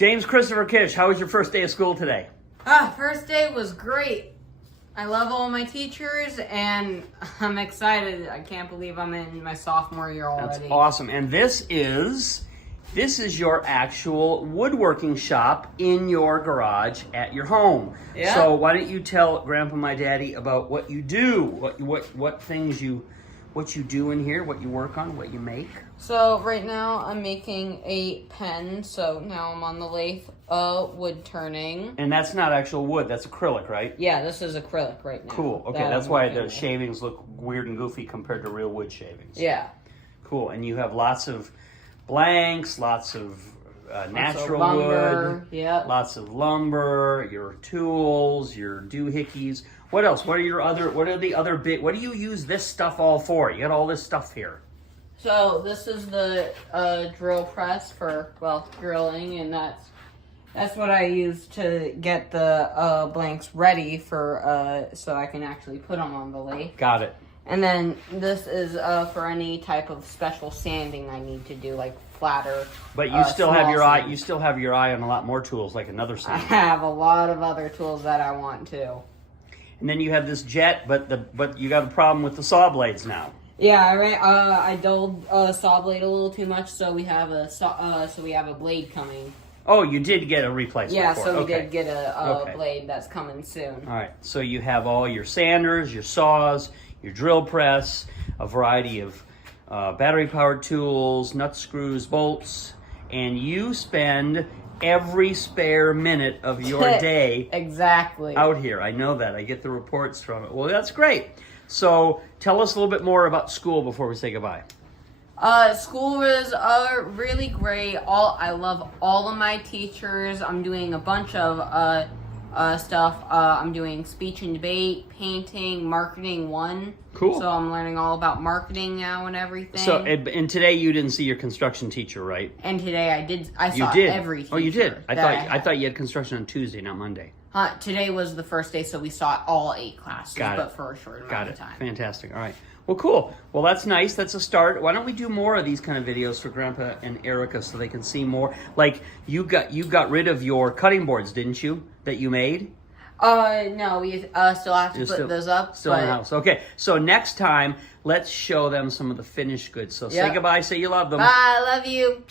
James Christopher Kish, how was your first day of school today? First day was great. I love all my teachers, and I'm excited. I can't believe I'm in my sophomore year already. That's awesome. And this is your actual woodworking shop in your garage at your home. Yeah. So why don't you tell Grandpa, my daddy, about what you do, what things you do in here, what you work on, what you make. So right now I'm making a pen. So now I'm on the lathe, wood turning. And that's not actual wood, that's acrylic, right? Yeah, this is acrylic right now. Cool. Okay, that's why the shavings look weird and goofy compared to real wood shavings. Yeah. Cool. And you have lots of blanks, lots of natural lumber, wood, yep. lots of lumber, your tools, your doohickeys. What else? What do you use this stuff all for? You got all this stuff here. So this is the drill press for, drilling, and that's what I use to get the blanks ready for so I can actually put them on the lathe. Got it. And then this is for any type of special sanding I need to do, like flatter. But you still have your eye. sand. You still have your eye on a lot more tools, like another I sand. have a lot of other tools that I want to. And then you have this jet, but you got a problem with the saw blades now. Yeah, I dulled saw blade a little too much, so we have a blade coming. Oh, you did get a replacement. Yeah, for it. so we Okay. did get a Okay. blade that's coming soon. All right, so you have all your sanders, your saws, your drill press, a variety of battery-powered tools, nuts, screws, bolts, and you spend every spare minute of your day Exactly. out here. I know that. I get the reports from it. Well, that's great. So tell us a little bit more about school before we say goodbye. School was really great. I love all of my teachers. I'm doing a bunch of stuff. I'm doing speech and debate, painting, marketing 1. Cool. So I'm learning all about marketing now and everything. So, and today you didn't see your construction teacher, right? And today I did. I You saw did. every teacher. Oh, you did. I that thought you had construction on Tuesday, not Monday. Today was the first day, so we saw all 8 classes, Got it. but for a short amount of time. Fantastic. All right. Well, cool. Well, that's nice. That's a start. Why don't we do more of these kind of videos for Grandpa and Erica so they can see more? Like you got rid of your cutting boards, didn't you? That you made. No, we still have to put those up. Still in the house. Okay. So next time, let's show them some of the finished goods. So say Yep. goodbye. Say you love them. Bye, I love you.